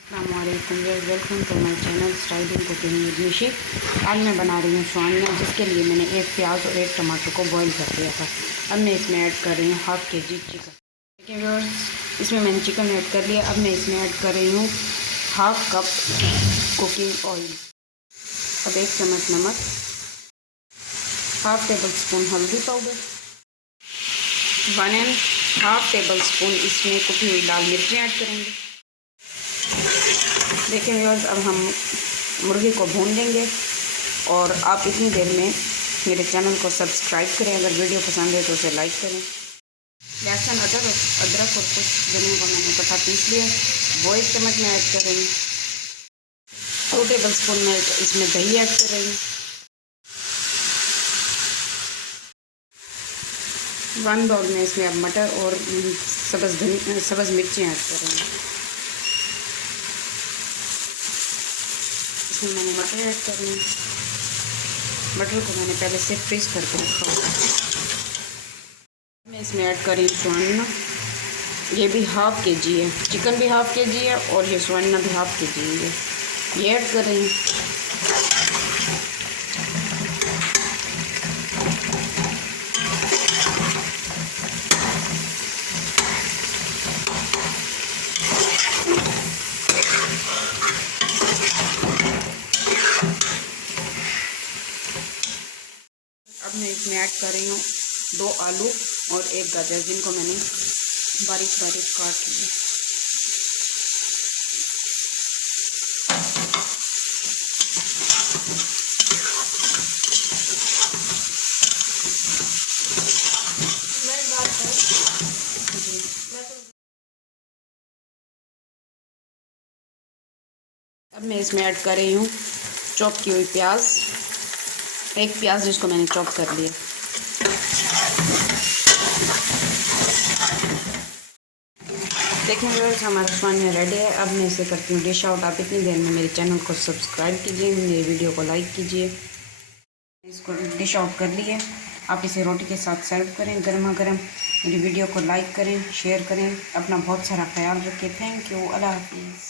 अस्सलामुअलैकुम, welcome to my channel styling cooking with Nishi. आज मैं बना रही हूँ स्वांजना, जिसके लिए मैंने एक प्याज और एक टमाटर को बॉईल कर दिया था। अब मैं इसमें ऐड कर रही हूँ हाफ़ kg चिकन। देखिए व्यूअर्स, इसमें मैंने चिकन ऐड कर लिया। अब मैं इसमें ऐड कर रही हूँ हाफ़ कप कुकिंग ऑयल। अब 1 चम्मच नमक, हाफ़ टेबल स्पून हल्दी पाउडर, 1½ टेबल स्पून इसमें कुटी हुई लाल मिर्चें ऐड करेंगे। देखिए व्यूअर्स, अब हम मुर्गी को भून लेंगे और आप इतनी देर में मेरे चैनल को सब्सक्राइब करें। अगर वीडियो पसंद है तो उसे लाइक करें। लहसुन अदरक और कुछ जमीन को मैंने इकट्ठा पीस लिया, वो 1 चम्मच में ऐड कर रही हूँ। 2 टेबल स्पून में इसमें दही ऐड कर रही हूँ। 1 बाउल में इसमें अब मटर और सब्ज़ मिर्ची ऐड कर रही हूँ। इसमें मैंने मटर ऐड कर रही हूँ। मटर को मैंने पहले से फ्रीज करके रखा हुआ है। मैं इसमें ऐड कर रही हूँ स्वांजना। ये भी हाफ़ kg है, चिकन भी हाफ़ kg है और ये स्वांजना भी हाफ़ kg है। ये ऐड कर रही हूँ। अब मैं इसमें ऐड कर रही हूँ 2 आलू और 1 गाजर, जिनको मैंने बारीक बारीक काट लिया। अब मैं इसमें ऐड कर रही हूँ चॉप की हुई प्याज, 1 प्याज जिसको मैंने चॉप कर लिया। देखिए व्यूअर्स, हमारा स्वांजना रेडी है। अब मैं इसे करती हूँ डिश आउट। आप इतनी देर में मेरे चैनल को सब्सक्राइब कीजिए, मेरे वीडियो को लाइक कीजिए। इसको डिश आउट कर लिए। आप इसे रोटी के साथ सर्व करें गर्मा गर्म। मेरी वीडियो को लाइक करें, शेयर करें। अपना बहुत सारा ख्याल रखें। Thank you. अल्लाह हाफिज़।